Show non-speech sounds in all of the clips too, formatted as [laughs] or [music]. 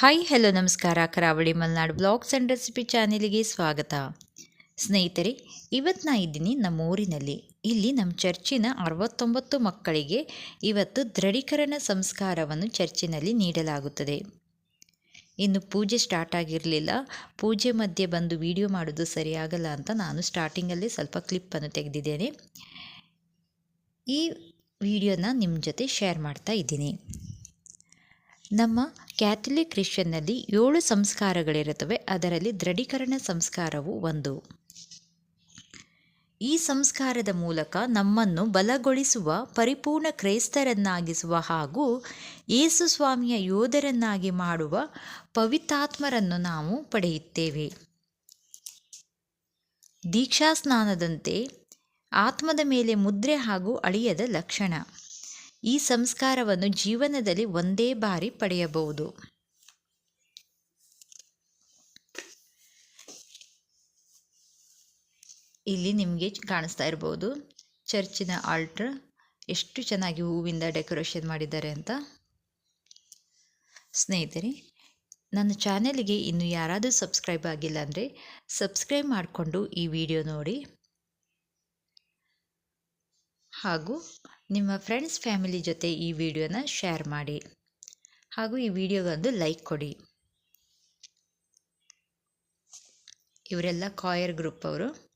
Hi hello ನಮಸ್ಕಾರ. Karavali Malenadu blogs and recipe ಚಾನೆಲಿಗೆ ಸ್ವಾಗತ. ಸ್ನೇಹಿತರೆ, ಇವತ್ತು ನಾ ಇದ್ದೀನಿ ನಮ್ಮ ಊರಿನಲ್ಲಿ. ಇಲ್ಲಿ ನಮ್ಮ ಚರ್ಚಿನ ಅರವತ್ತೊಂಬತ್ತು ಮಕ್ಕಳಿಗೆ ಇವತ್ತು ದೃಢೀಕರಣ ಸಂಸ್ಕಾರವನ್ನು ಚರ್ಚಿನಲ್ಲಿ ನೀಡಲಾಗುತ್ತದೆ. ಇನ್ನು ಪೂಜೆ ಸ್ಟಾರ್ಟ್ ಆಗಿರಲಿಲ್ಲ. ಪೂಜೆ ಮಧ್ಯೆ ಬಂದು ವಿಡಿಯೋ ಮಾಡೋದು ಸರಿಯಾಗಲ್ಲ ಅಂತ ನಾನು ಸ್ಟಾರ್ಟಿಂಗಲ್ಲೇ ಸ್ವಲ್ಪ ಕ್ಲಿಪ್ಪನ್ನು ತೆಗೆದಿದ್ದೇನೆ. ಈ ವಿಡಿಯೋನ ನಿಮ್ಮ ಜೊತೆ ಶೇರ್ ಮಾಡ್ತಾ ಇದ್ದೀನಿ. ನಮ್ಮ ಕ್ಯಾಥಲಿಕ್ ಕ್ರಿಶ್ಚಿಯನ್ನಲ್ಲಿ ಏಳು ಸಂಸ್ಕಾರಗಳಿರುತ್ತವೆ. ಅದರಲ್ಲಿ ದೃಢೀಕರಣ ಸಂಸ್ಕಾರವು ಒಂದು. ಈ ಸಂಸ್ಕಾರದ ಮೂಲಕ ನಮ್ಮನ್ನು ಬಲಗೊಳಿಸುವ, ಪರಿಪೂರ್ಣ ಕ್ರೈಸ್ತರನ್ನಾಗಿಸುವ ಹಾಗೂ ಯೇಸು ಸ್ವಾಮಿಯ ಯೋಧರನ್ನಾಗಿ ಮಾಡುವ ಪವಿತಾತ್ಮರನ್ನು ನಾವು ಪಡೆಯುತ್ತೇವೆ. ದೀಕ್ಷಾಸ್ನಾನದಂತೆ ಆತ್ಮದ ಮೇಲೆ ಮುದ್ರೆ ಹಾಗೂ ಅಳಿಯದ ಲಕ್ಷಣ. ಈ ಸಂಸ್ಕಾರವನ್ನು ಜೀವನದಲ್ಲಿ ಒಂದೇ ಬಾರಿ ಪಡೆಯಬಹುದು. ಇಲ್ಲಿ ನಿಮಗೆ ಕಾಣಿಸ್ತಾ ಇರ್ಬೋದು, ಚರ್ಚಿನ ಆಲ್ಟ್ರ್ ಎಷ್ಟು ಚೆನ್ನಾಗಿ ಹೂವಿಂದ ಡೆಕೋರೇಷನ್ ಮಾಡಿದ್ದಾರೆ ಅಂತ. ಸ್ನೇಹಿತರೆ, ನನ್ನ ಚಾನೆಲ್ಗೆ ಇನ್ನು ಯಾರಾದರೂ ಸಬ್ಸ್ಕ್ರೈಬ್ ಆಗಿಲ್ಲ ಅಂದರೆ ಸಬ್ಸ್ಕ್ರೈಬ್ ಮಾಡಿಕೊಂಡು ಈ ವಿಡಿಯೋ ನೋಡಿ. ಹಾಗೂ ನಿಮ್ಮ ಫ್ರೆಂಡ್ಸ್ ಫ್ಯಾಮಿಲಿ ಜೊತೆ ಈ ವಿಡಿಯೋನ ಶೇರ್ ಮಾಡಿ. ಹಾಗೂ ಈ ವಿಡಿಯೋಗೊಂದು ಲೈಕ್ ಕೊಡಿ. ಇವರೆಲ್ಲ ಕಾಯರ್ ಗ್ರೂಪ್ ಅವರು.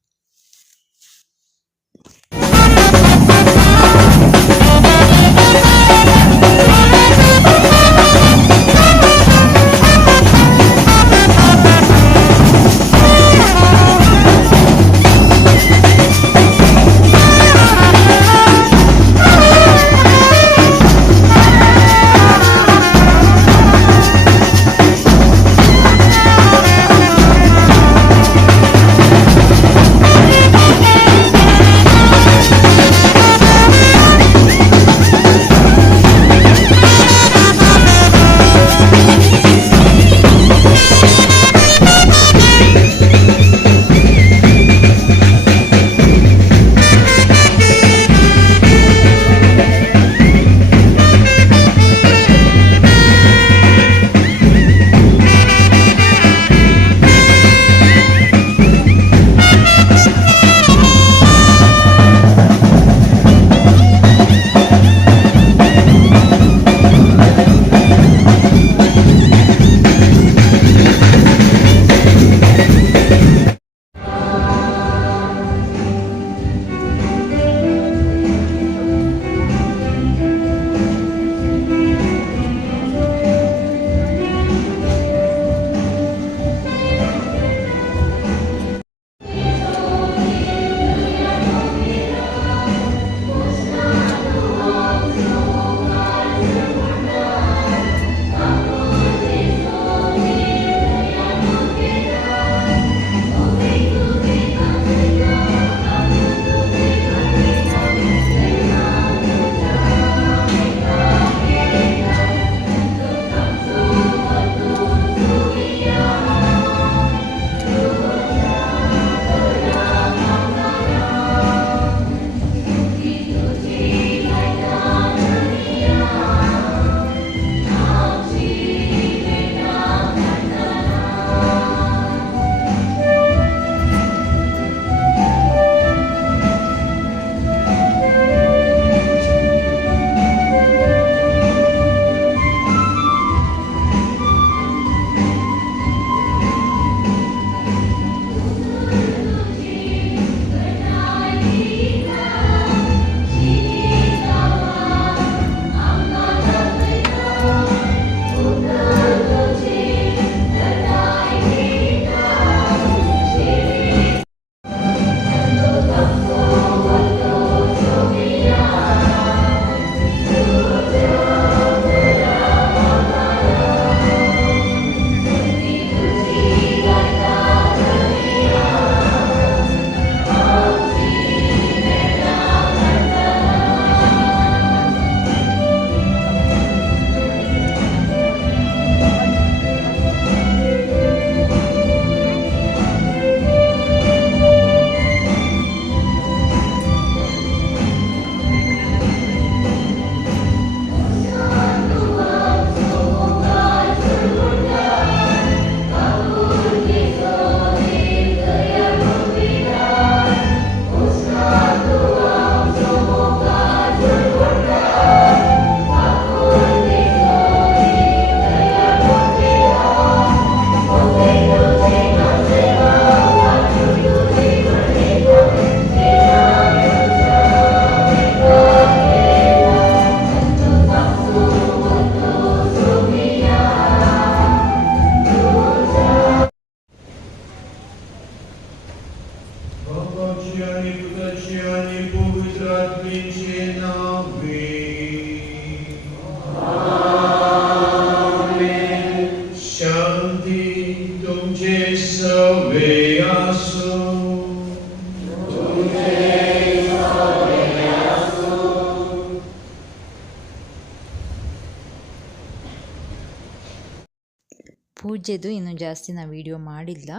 ಪೂಜೆದು ಇನ್ನು ಜಾಸ್ತಿ ನಾನು ವೀಡಿಯೋ ಮಾಡಿಲ್ಲ.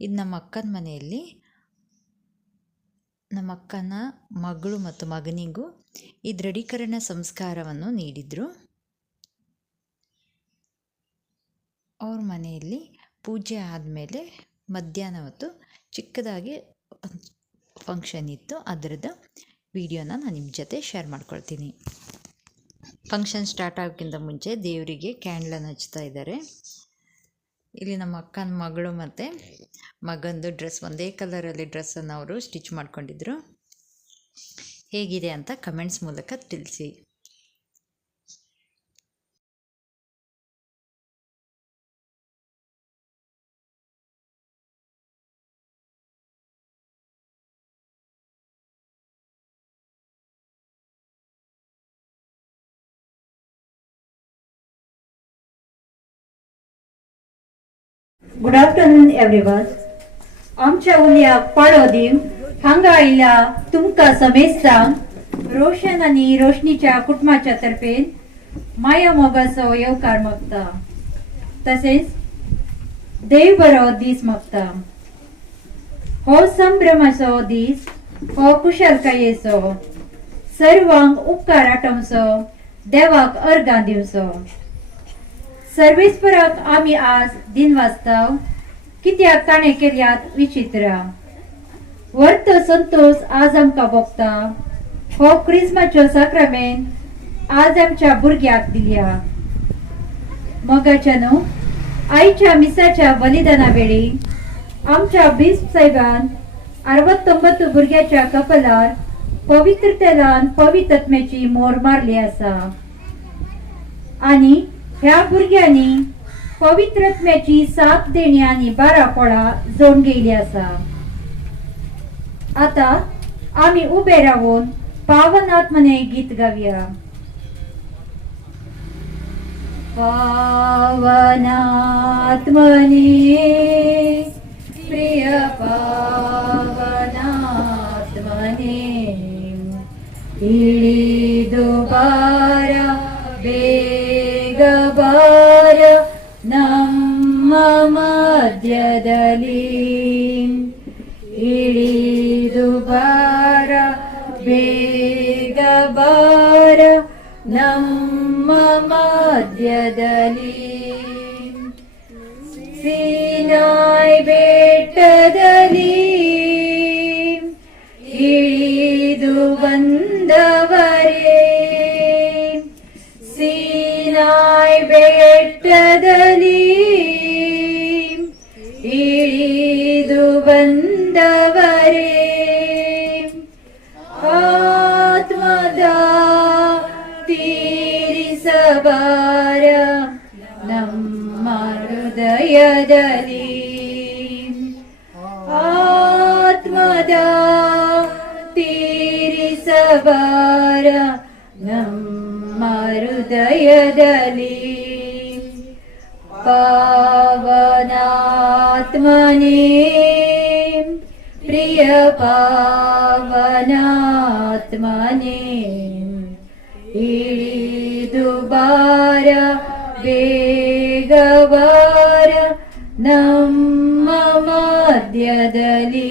ಇದು ನಮ್ಮ ಅಕ್ಕನ ಮನೆಯಲ್ಲಿ. ನಮ್ಮ ಅಕ್ಕನ ಮಗಳು ಮತ್ತು ಮಗನಿಗೂ ಈ ದೃಢೀಕರಣ ಸಂಸ್ಕಾರವನ್ನು ನೀಡಿದರು. ಅವ್ರ ಮನೆಯಲ್ಲಿ ಪೂಜೆ ಆದಮೇಲೆ ಮಧ್ಯಾಹ್ನ ಹೊತ್ತು ಚಿಕ್ಕದಾಗಿ ಫಂಕ್ಷನ್ ಇತ್ತು. ಅದರದ್ದು ವಿಡಿಯೋನ ನಾನು ನಿಮ್ಮ ಜೊತೆ ಶೇರ್ ಮಾಡ್ಕೊಳ್ತೀನಿ. ಫಂಕ್ಷನ್ ಸ್ಟಾರ್ಟ್ ಆಗೋಕ್ಕಿಂತ ಮುಂಚೆ ದೇವರಿಗೆ ಕ್ಯಾಂಡ್ಲನ್ನು ಹಚ್ತಾ ಇದ್ದಾರೆ. ಇಲ್ಲಿ ನಮ್ಮ ಅಕ್ಕನ ಮಗಳು ಮತ್ತು ಮಗಂದು ಡ್ರೆಸ್, ಒಂದೇ ಕಲರಲ್ಲಿ ಡ್ರೆಸ್ಸನ್ನು ಅವರು ಸ್ಟಿಚ್ ಮಾಡಿಕೊಂಡಿದ್ರು. ಹೇಗಿದೆ ಅಂತ ಕಮೆಂಟ್ಸ್ ಮೂಲಕ ತಿಳಿಸಿ. गुड आफ्टरनून एवरीवन आमच्या उल्या पळोदीम हांगा आयल्या तुमकां समेस्तांक रोशन आनी रोशनीच्या कुटुंबाच्या तर्फेन माया मोगाचो येवकार मागता. तशेंच देव बरो दीस मागता. हो संभ्रमाचो दीस हो कुशलकायेचो सर्वांक उपकार आठवचो देवाक अर्गां दिवचो. सर्वेस्पराक आमी आज दिन वाचताव कित्याक ताणें केल्यात विचित्र. वर्त संतोष आज आमकां भोगता. हो क्रिस्माचो साक्रामेंट आज आमच्या भुरग्याक दिल्या. मोगाच्या न्हू आयच्या मिसाच्या बलिदाना वेळी आमच्या बिस्प साहेबान अरवत्तोंबत्त भुरग्याच्या कपलार पवित्रतेलान पवित्रत्मेची मोर मारली आसा. आणि ह्या भुरग्यांनी पवित्रत्म्याची साथ देणे आणि बारा पळा जोड गेली आसा आता आम्ही उभे रावून पावनात्मने गीत गावया पावनात्मने प्रिय पावनात्मने इळी बे ಬೇಗಬಾರ ನಮ್ಮ ಮಧ್ಯದಲ್ಲಿ ಇಳಿದು ಬಾರ ಬೇಗ ಬಾರ ನಮ್ಮ ಮಧ್ಯದಲ್ಲಿ ಬೆಟ್ಟದಲ್ಲಿ ಇಳಿದು ಬಂದವರೇ ಆತ್ಮದ ತೀರಿಸಬಾರ ನಮ್ಮ ಹೃದಯದಲ್ಲಿ ಆತ್ಮದ ತೀರಿಸಬಾರ ನಮ್ಮ ಹೃದಯದಲ್ಲಿ पावनात्मने प्रियपावनात्मने पावनात्मने वेगवार न माद्यदली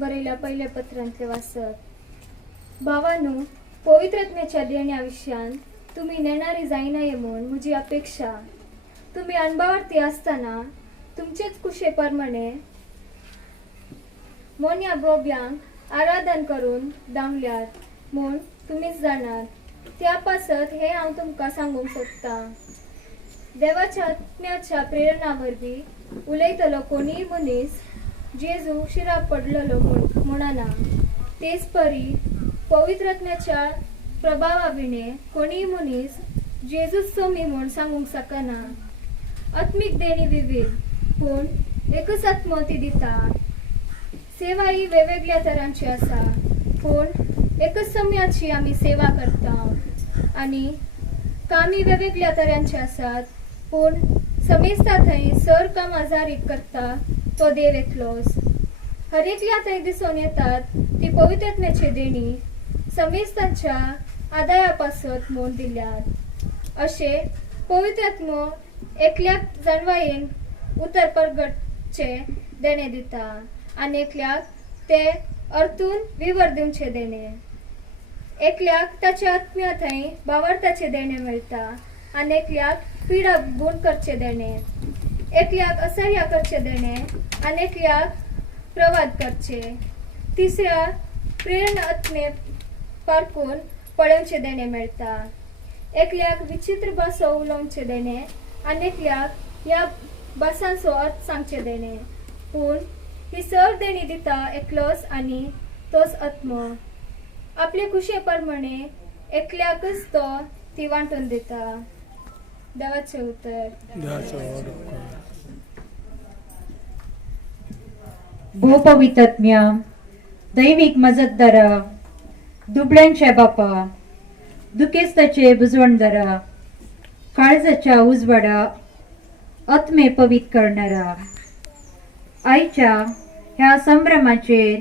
कोरेतकारांक पहिल्या पत्रांतले वाचत भावानू पवित्रत्म्याच्या देण्या विशयान तुम्ही नेणारी जायनाये म्हणून म्हजी अपेक्षा. तुम्ही अणभवार्थी असताना तुमचेच कुशे प्रमाणे. मोन्या गोब्यांक आराधन करून दामल्यात म्हूण तुमीच जाणात त्या पासत हे हांव तुमकां सांगूंक सोदतां. देवाच्या आत्म्याच्या प्रेरणा वरवीं उलयतलो कोणीय मनीस जेजू शिरा पडलेलो म्हण म्हणाना तेच परी पवित्रत्नाच्या प्रभावाविणे कोणी मनीस जेजूच सोमी म्हूण सांगूंक शकना आत्मिक देणी विविध पूण एकच आत्म ती दिता. सेवा ही वेगवेगळ्या तरांची आसा पूण एकच समयाची आमी सेवा करता. आनी कामी वेगवेगळ्या तरांची आसात पूण समेस्ता थंय सर काम आजारीक करता. तो देव एकलोस हर एकल्या थंय दिसून येतात ती पवित्रत्म्याची देणी समेस्तांच्या आदायापासत मोन दिल्यात। अशे पवित्रत्म एकल्याक जाणवायेन उतर परगटचे देणे दिता आनी एकल्याक ते अर्थून विवर दिवचे देणे। एकल्याक ताचे आत्मीय थंय भावार्थाचे देणे मेळटा आनी एकल्याक पिडा गुण करचे देणे। एकल्याक असह्य करचे देणे आनी एकल्याक प्रवाद करचे तिसऱ्या प्रेरण आत्मे पारकून पळोवचे देणे मेळटा एकल्याक विचित्र भासो उलोवचे देणे आनी एकल्याक ह्या भासांचो अर्थ सांगचे देणे पूण ही सर देणी दिता एकलोच आनी तोच आत्म आपले खुशे प्रमाणे एकल्याकच तो ती वांटून दिता देवाचे उतर. भो पवित्रत्म्या दैविक मजतदारा दुबळ्यांच्या बापा दुखेस्ताचे बुजवणदारा काळजाच्या उजवाडा आत्मे पवित करणारा आयच्या ह्या संभ्रमाचेर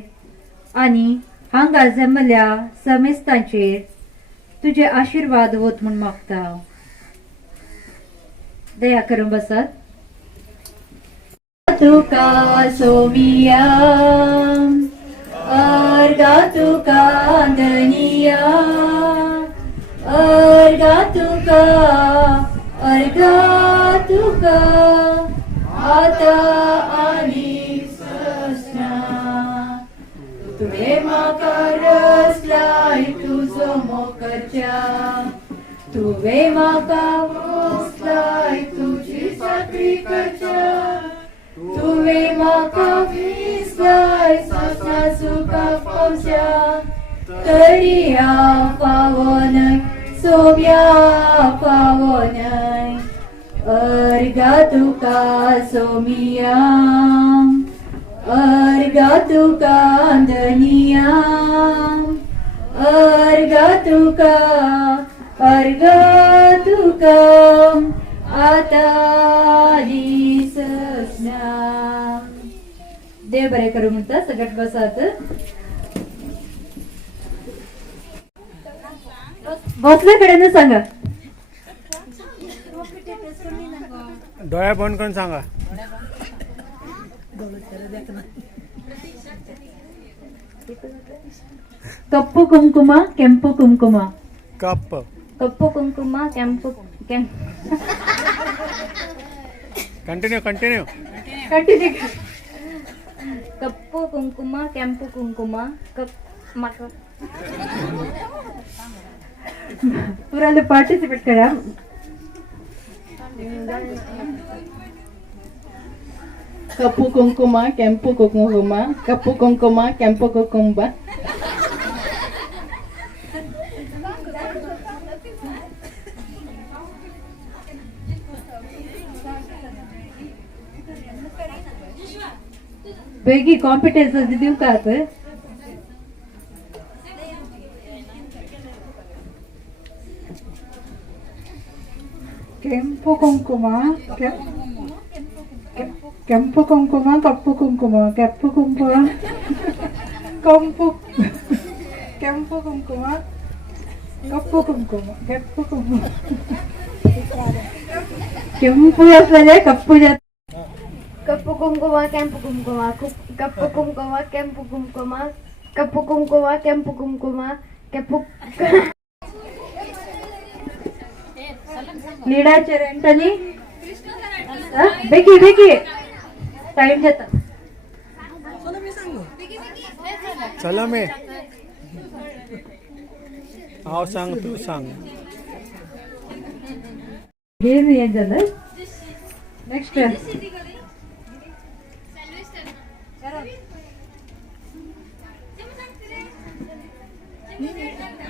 आनी हांगा जमल्या समेस्तांचेर तुझे आशीर्वाद वत म्हूण मागता. दया करून बसत तुका सोमिया अर्गा तुका दनिया अर्गा तुका अर्गा तुका आता आणि ससना. तुवें म्हाका रसलाय तुजो मोकरच्या. तुवें म्हाका Lamb of His life, Sasa Suka Fomsha, Tadiya Pavonai, Somya Pavonai, Argatuka Somiyam, Argatuka Daniyam, Argatuka, Argatuka, Atali. देव बरे करू म्हणता सगळ्यात बसात बसल्याकडे सांगा डोळ्या बंद करून सांगा ಕಪ್ಪು ಕುಂಕುಮ ಕೆಂಪು ಕುಂಕುಮ कप ಕಪ್ಪು ಕುಂಕುಮ ಕೆಂಪು ಕೆಂಪು कंटिन्यू कंटिन्यू ಕಂಟಿನ್ಯೂ ಕಪ್ಪು ಕುಂಕುಮ ಕೆಂಪು ಕುಂಕುಮ ಕಪ್ ಮಕ ಊರಲ್ಲಿ ಪಾರ್ಟಿಸಿಪೇಟ್ ಕರ ಕಪ್ಪು ಕುಂಕುಮ ಕೆಂಪು ಕುಂಕುಮ ಕಪ್ಪು ಕುಂಕುಮ ಕೆಂಪು ಕುಂಕುಮ बेगी कॉम्पिटिशन दिव का आता ಕೆಂಪು ಕುಂಕುಮ ಕೆ- ಕೆ- ಕೆಂಪು ಕುಂಕುಮ ಕಪ್ಪು ಕುಂಕುಮ ಕೆಂಪು ಕುಂಕುಮ ಕಂಪು ಕೆಂಪು ಕುಂಕುಮ ಕಪ್ಪು ಕುಂಕುಮ ಕೆಂಪು ಕುಂಕುಮ ಕೆಂಪು असलेले कप्पू जात ಕಪ್ಪು ಕುಂಕುಮ కుంకుమ కెంపు కుంకుమ కప్పు కుంకుమ కెంపు కుంకుమ కప్పు కుంకుమ కెంపు కుంకుమ కెప్పు biki. ఏంటని బెకి బెకి టైం చేత చలమే हाव सांग तू सांग हे नाही Next next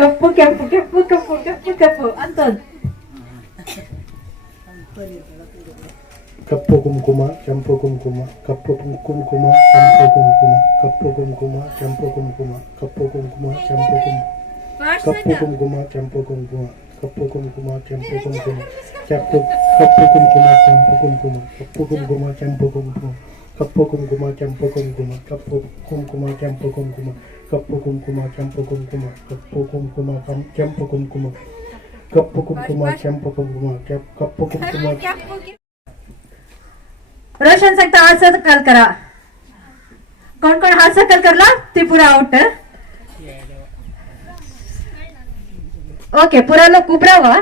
Kepo, kepo, kepo, kepo, kepo, kepo. Anton. Kapo kumkuma, champo kumkuma, kapo kumkuma, champo kumkuma, kapo kumkuma, champo kumkuma, kapo kumkuma, champo kumkuma, kapo kumkuma, champo kumkuma, kapo kumkuma, champo kumkuma, kapo kumkuma, champo kumkuma, kapo kumkuma, champo kumkuma, kapo kumkuma, champo kumkuma, kapo kumkuma, champo kumkuma, कप्प कुमकुम चंप कुमकुम कप्प कुमकुम चंप कुमकुम कप्प कुमकुम चंप कुमकुम कप्प कुमकुम रोशन सांगता हा सकल करा. कोण कोण हा सकल करला? ते पुरा आउट ओके पुरा लोक उभरावा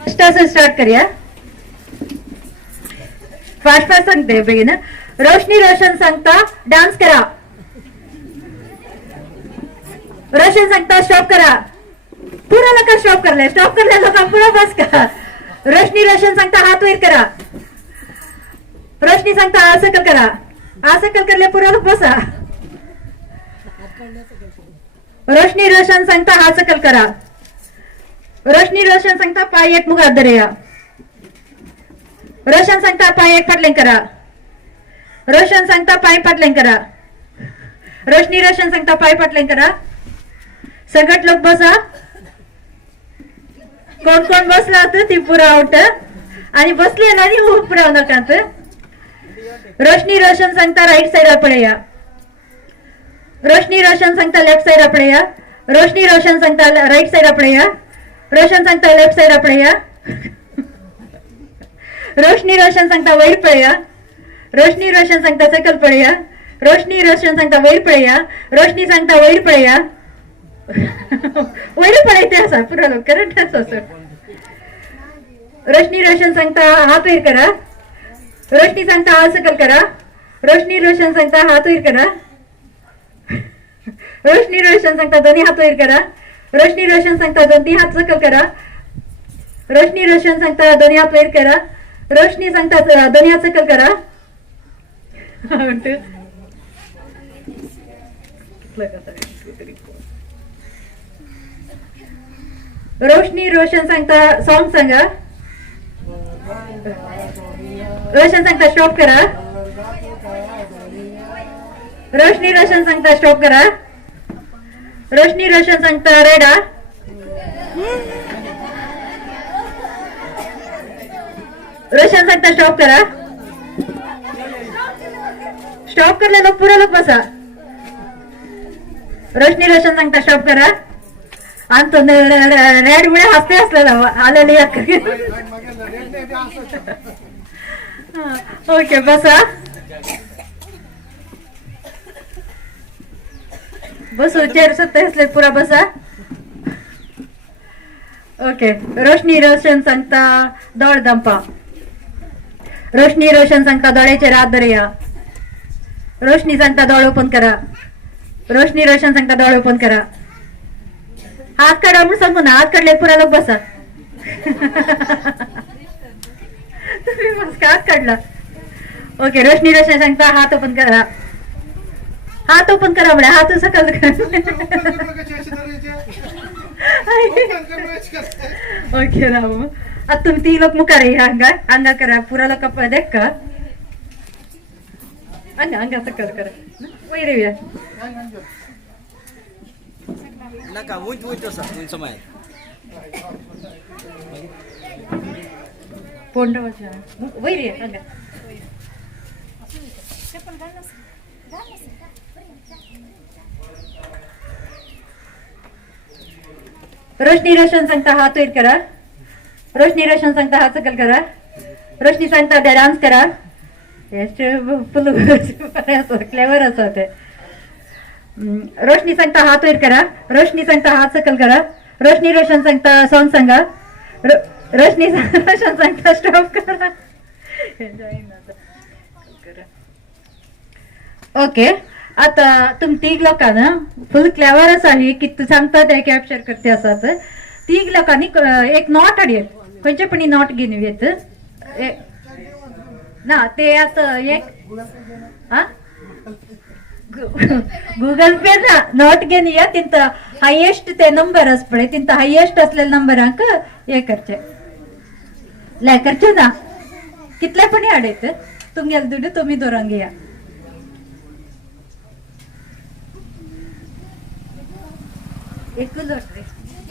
फर्स्ट असं स्टार्ट करूया. फास्ट फास्ट सांगते बेगीन रोशनी रोशन सांगता डान्स करा. रोशन सांगता स्टॉप करा. पुरा लोक स्टॉप करले स्टॉप करले लोकांना पुरा बस का? रोशनी रोशन सांगता हात वैर करा. रोशनी सांगता असं करा? असं कल करले पुरा लोक बसा. रोशनी रोशन सांगता हा सकल करा. रोशनी रोशन सांगता पाय एक मुगात धरूया रोशन सांगता पाय एक पाटलें करा. रोशन सांगता पाय पाटलें करा. रोशनी रोशन सांगता पाय पाटलें करा. सगट लोक बसा. कोण कोण बसला होतं ती पुरा आणि बसली ना नी उपराव नका तर रोशनी रोशन सांगता राईट साईड या रोशनी रोशन सांगता लेफ्ट साईड या रोशनी रोशन सांगता राईट साईड या रोशन सांगता लेफ्ट साईड या रोशनी रोशन सांगता वैर पळया. रोशनी रोशन सांगता सकल पळया. रोशनी रोशन सांगता वैर पळया. रोशनी सांगता वैर पळया. [laughs] वैर पळायचे असा पुरा लोक करंट असं. रोशनी रोशन सांगता हात वैर करा. रोशनी सांगता हा सकल करा. रोशनी रोशन सांगता हात वैर करा. [laughs] रोशनी रोशन सांगता दोन्ही हात वैर करा. रोशनी रोशन सांगता दोन्ही हात सकल करा. रोशनी रोशन सांगता दोन्ही हात वैर करा. रोशनी सांगता दोन्ही हात सकल करा. म्हणते. रोशनी रोशन सांगता सॉन्ग सांगा. रोशन सांगता स्टॉप करा. रोशनी रोशन सांगता स्टॉप करा. रोशनी रोशन सांगता रेडा. रोशन सांगता स्टॉप करा. स्टॉप करले लोक पुरा लोक बसा. रोशनी रोशन सांगता स्टॉप करा. आणि तो रेड मुळे हसते असलेला आलेली ओके बसा. बसू चेअर सत्य असले पुरा बसा. ओके रोशनी रोशन सांगता दोळ दंपा. रोशनी रोशन सांगता दोळ्याचे रात धरूया रोशनी सांगता दोळ ओपन करा. रोशनी रोशन सांगता दोळ ओपन करा. हात काढा म्हणून सांगू ना हात काढले पुरा लोक बसा. तुम्ही मस्त हात काढला. ओके रोशनी रोशनी सांगता हात ओपन करा. हात ओपन करा म्हणे हात सकाळ ओके राम. आता तुम्ही ती लोक मुकार आहे अंगा अंगा करा पुरा लोक देख का? अंगा अंगा सकाळ करा. वैरव्या नका wait, wait, असा wait, wait, कोंडा वाजवा रोशनी रोशन सांगता हात वैर करा रोशनी रोशन सांगता हात सकल करा रोशनी सांगता त्या डान्स करा फुल असल्यावर असं होते ರೋಶ್ನಿ करा. ಹಾತು ಇರ್ಕರ हात सकल करा. रोशनी रोशन सांगता सॉंग सांगा. ಸಂಗ रोशनी ರೋಷನ್ रोशन सांगता स्टॉप करा. ओके. आता तुम तीग लोकांना फुल क्लेवर आसा ही तू सांगता ते कॅप्चर करते आसात तीग लोकांनी एक नॉट हाडयेत खंयचे पण नॉट घेवन येत ना ते आता एक हा? गूगल पे ना नॉट घेऊन या तिंत हायेस्ट ते नंबर आस पळय तिंत हायेस्ट असलेल्या नंबरांक हे करचे लय करचे ना. कितले पण हाडयत तुमगेल दुड्ड तुम्ही दोरांग या. एक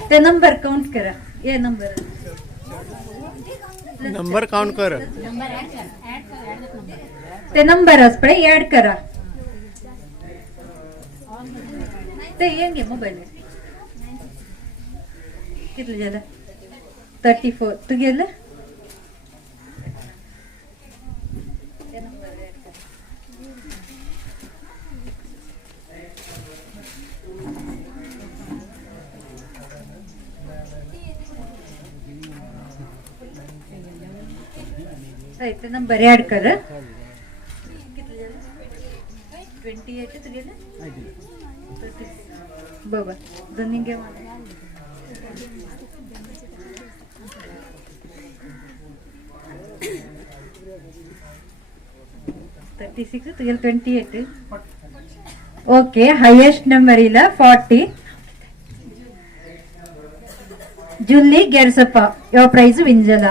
ते नंबर काउंट करा. ये नंबर नंबर काउंट कर. ते नंबर पळय ऍड करा. ತೇ ಹೆಂಗೆ ಮೊಬೈಲ್ ಇರಲಿ ಜಲ ತರ್ಟಿ ಫೋರ್ ತುಗೆಲ್ಲ ಆಯ್ತು ನಮ್ಮ ಬರೀ ಆಡ್ಕದ ಟ್ವೆಂಟಿ ಏಯ್ಟ್ ತುಗೆಲ್ಲ ಬಾ ನಿಂಗೆ thirty six twelve twenty okay highest number ಇಲ್ಲ ಫಾರ್ಟಿ ಜುಲ್ಲಿ ಗೆರ್ಸಪ್ಪ ಯಾವ ಪ್ರೈಸ್ ವಿಂಜಲ.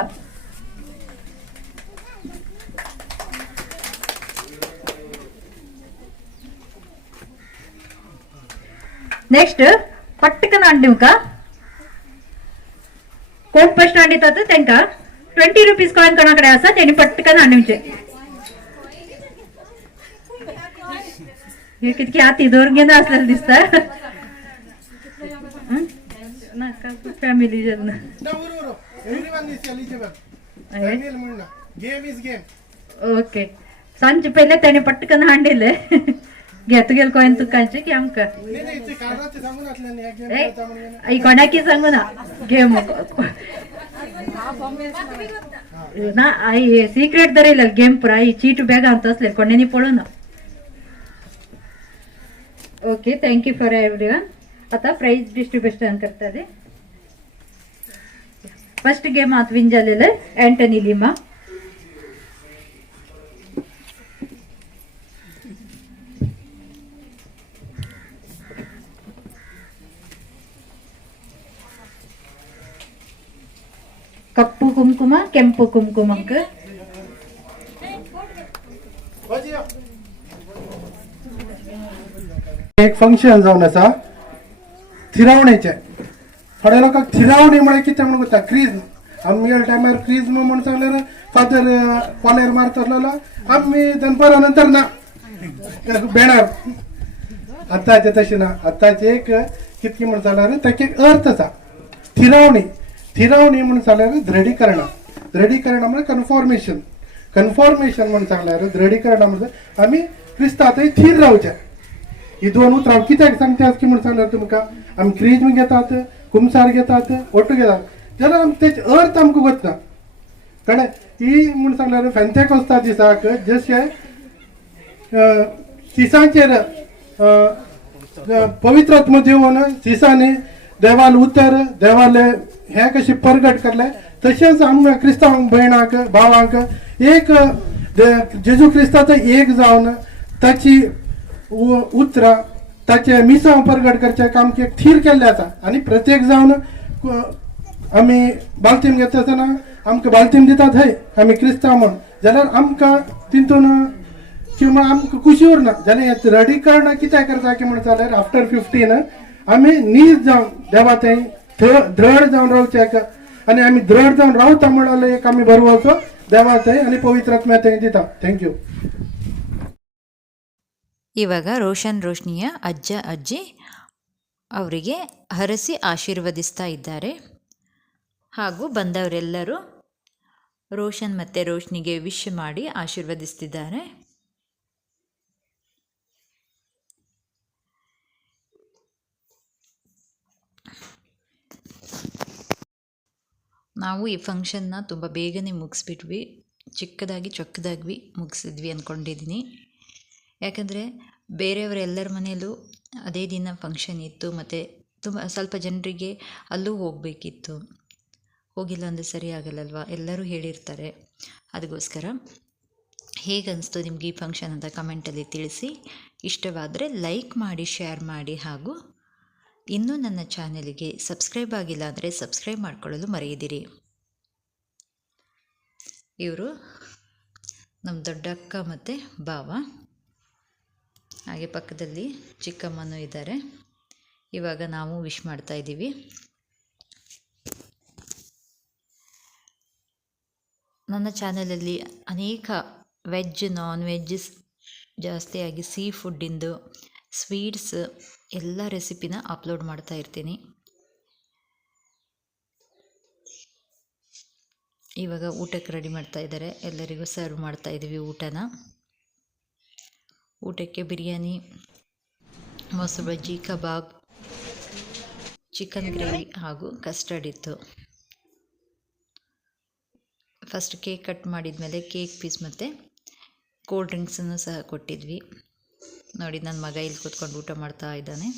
ನೆಕ್ಸ್ಟ್ ಪಟ್ಟಕನ ಅಂಡಿಮ್ಕ ಕೋಟ್ ಪಸ್ಟ್ ಅಂಡಿ ತಾತ ತೆಂಕ ಟ್ವೆಂಟಿ ರುಪೀಸ್ ಕಾಯಿನ್ ಕಣ ಕಡೆ ಆಸ ತೆನಿ ಪಟ್ಟಕನ ಅಂಡಿಮ್ಚೆ ಕಿಟಕಿ ಆತ ಇದೋರ್ಗೆನ ಅಸಲ್ ದಿಸ್ತ ಫ್ಯಾಮಿಲಿ ಜನ ಓಕೆ ಸಂಜೆ ಪೆಲ್ಲ ತೆನೆ ಪಟ್ಟಕನ ಹಂಡಿಲ್ಲ घे तुगेल कॉयन तुका कांचे की आमकां ए कोणाकी सांगू ना घे ना आई सिक्रेट धरयलें गेम पुरा आई चीट बॅग असले तसलें कोणेनी पळोवना okay thank you for every one आतां प्रायज डिस्ट्रिब्युशन करतले फर्स्ट गेम आता विन जालेले एंटनी लिमा ಕುಂಕುಮ ಕೆಂಪು ಕುಂಕುಮಕ್ಕೆ एक फंक्शन जावन आसा थिरावणेचे थोड्या लोकांक थिरावणी म्हळ्यार कितें म्हणून करता क्रीज आमी ह्या टायमार क्रीज म्हणून सांगल्यार फादर कोलेर मारतलो आमी दनपारा नंतर ना बेणार आतांचे तशें ना आतांचे एक कितके म्हण जाल्यार ताका एक अर्थ आसा थिरावणी थिरावणी म्हणून सांगल्यार दृढीकरणा. दृढीकरण म्हणजे कन्फॉर्मेशन कन्फॉर्मेशन म्हण सांगल्यार दृढीकरण म्हणजे आमी क्रिस्तांतय थीर रावचे ही दोन उतरां कित्याक सांगतात की म्हणून सांगल्यार तुमकां आमी क्रीज घेतात कुमसार घेतात ओटो घेतात. जाल्यार आम तेचे अर्थ आमकां वचना कळ्ळें ही म्हूण सांगल्यार फॅन्थॅक वचता दिसाक जशें सिसांचेर पवित्रत्म देवन सिसांनी देवाल उतर देवाले हे कशें परगट करले तशेंच आमकां क्रिस्तांव भयणाक भावांक एक जेजू क्रिस्ताचो एक जावन ताची उतरां ताचे मिसांव परगट करचे काम एक थीर केल्लें आसा. आनी प्रत्येक जावन आमी बालतीम घेता आसतना आमकां बालतीम दितात हय आमी क्रिस्तांव म्हूण जाल्यार आमकां तितून किंवा आमकां खुशी उरना. जाल्यार हें दृढीकरण कित्याक करता की म्हणून जाल्यार आफ्टर फिफ्टीन आमी नीज जावन देवा थंय थ- दृढ जावन रावचे आनी आमी दृढ जावन रावता म्हणून एक आमी बरोवचो देवा थंय आनी पवित्रात्म्या थंय दिता थँक्यू ಇವಾಗ ರೋಷನ್ ರೋಶ್ನಿಯ ಅಜ್ಜ ಅಜ್ಜಿ ಅವರಿಗೆ ಹರಸಿ ಆಶೀರ್ವದಿಸ್ತಾ ಇದ್ದಾರೆ ಹಾಗೂ ಬಂದವರೆಲ್ಲರೂ ರೋಷನ್ ಮತ್ತು ರೋಶ್ನಿಗೆ ವಿಶ್ ಮಾಡಿ ಆಶೀರ್ವದಿಸ್ತಿದ್ದಾರೆ ನಾವು ಈ ಫಂಕ್ಷನ್ನ ತುಂಬ ಬೇಗನೆ ಮುಗಿಸ್ಬಿಟ್ವಿ. ಚಿಕ್ಕದಾಗಿ ಚೊಕ್ಕದಾಗಿ ಮುಗಿಸಿದ್ವಿ ಅಂದ್ಕೊಂಡಿದ್ದೀನಿ ಯಾಕಂದರೆ ಬೇರೆಯವರೆಲ್ಲರ ಮನೆಯಲ್ಲೂ ಅದೇ ದಿನ ಫಂಕ್ಷನ್ ಇತ್ತು ಮತ್ತು ತುಂಬ ಸ್ವಲ್ಪ ಜನರಿಗೆ ಅಲ್ಲೂ ಹೋಗಬೇಕಿತ್ತು. ಹೋಗಿಲ್ಲ ಅಂದರೆ ಸರಿ ಆಗಲ್ಲಲ್ವ? ಎಲ್ಲರೂ ಹೇಳಿರ್ತಾರೆ ಅದಕ್ಕೋಸ್ಕರ ಹೇಗೆ ಅನಿಸ್ತು ನಿಮಗೆ ಈ ಫಂಕ್ಷನ್ ಅಂತ ಕಮೆಂಟಲ್ಲಿ ತಿಳಿಸಿ. ಇಷ್ಟವಾದರೆ ಲೈಕ್ ಮಾಡಿ ಶೇರ್ ಮಾಡಿ ಹಾಗೂ ಇನ್ನೂ ನನ್ನ ಚಾನೆಲ್ಗೆ ಸಬ್ಸ್ಕ್ರೈಬ್ ಆಗಿಲ್ಲ ಅಂದರೆ ಸಬ್ಸ್ಕ್ರೈಬ್ ಮಾಡಿಕೊಳ್ಳಲು ಮರೆಯದಿರಿ. ಇವರು ನಮ್ಮ ದೊಡ್ಡಕ್ಕ ಮತ್ತು ಬಾವ ಹಾಗೆ ಪಕ್ಕದಲ್ಲಿ ಚಿಕ್ಕಮ್ಮನೂ ಇದ್ದಾರೆ. ಇವಾಗ ನಾವು ವಿಶ್ ಮಾಡ್ತಾ ಇದ್ದೀವಿ. ನನ್ನ ಚಾನಲಲ್ಲಿ ಅನೇಕ ವೆಜ್, ನಾನ್ ವೆಜ್ ಜಾಸ್ತಿಯಾಗಿ ಸೀ ಫುಡ್ಡಿಂದು, ಸ್ವೀಟ್ಸ್ ಎಲ್ಲ ರೆಸಿಪಿನ ಅಪ್ಲೋಡ್ ಮಾಡ್ತಾ ಇರ್ತೀನಿ. ಇವಾಗ ಊಟಕ್ಕೆ ರೆಡಿ ಮಾಡ್ತಾ ಇದ್ದಾರೆ. ಎಲ್ಲರಿಗೂ ಸರ್ವ್ ಮಾಡ್ತಾ ಇದ್ದೀವಿ ಊಟನ. ಊಟಕ್ಕೆ ಬಿರಿಯಾನಿ, ಮೊಸರು ಬಜ್ಜಿ, ಕಬಾಬ್, ಚಿಕನ್ ಗ್ರೇವಿ ಹಾಗೂ ಕಸ್ಟರ್ಡ್ ಇತ್ತು. ಫಸ್ಟ್ ಕೇಕ್ ಕಟ್ ಮಾಡಿದ ಮೇಲೆ ಕೇಕ್ ಪೀಸ್ ಮತ್ತು ಕೋಲ್ಡ್ ಡ್ರಿಂಕ್ಸನ್ನು ಸಹ ಕೊಟ್ಟಿದ್ವಿ. ನೋಡಿ ನನ್ನ ಮಗ ಇಲ್ಲಿ ಕೂತ್ಕೊಂಡು ಊಟ ಮಾಡ್ತಾ ಇದ್ದಾನೆ.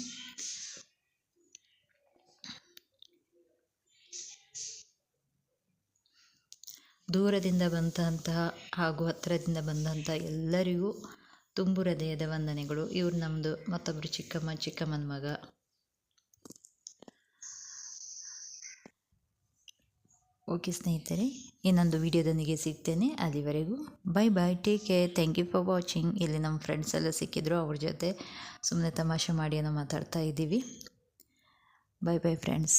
ದೂರದಿಂದ ಬಂದಂತಹ ಹಾಗೂ ಹತ್ತಿರದಿಂದ ಬಂದಂಥ ಎಲ್ಲರಿಗೂ ತುಂಬು ಹೃದಯದ ವಂದನೆಗಳು. ಇವ್ರು ನಮ್ಮದು ಮತ್ತೊಬ್ಬರು ಚಿಕ್ಕಮ್ಮ, ಚಿಕ್ಕಮ್ಮನ ಮಗ. ಓಕೆ ಸ್ನೇಹಿತರೆ, ಇನ್ನೊಂದು ವಿಡಿಯೋದೊಂದಿಗೆ ಸಿಗ್ತೇನೆ. ಅಲ್ಲಿವರೆಗೂ bye bye take care thank you for watching ಇಲ್ಲಿ ನಮ್ಮ ಫ್ರೆಂಡ್ಸ್ ಎಲ್ಲ ಸಿಕ್ಕಿದ್ರು, ಅವ್ರ ಜೊತೆ ಸುಮ್ಮನೆ ತಮಾಷೆ ಮಾಡಿ ಏನೋ ಮಾತಾಡ್ತಾ ಇದ್ದೀವಿ. Bye bye friends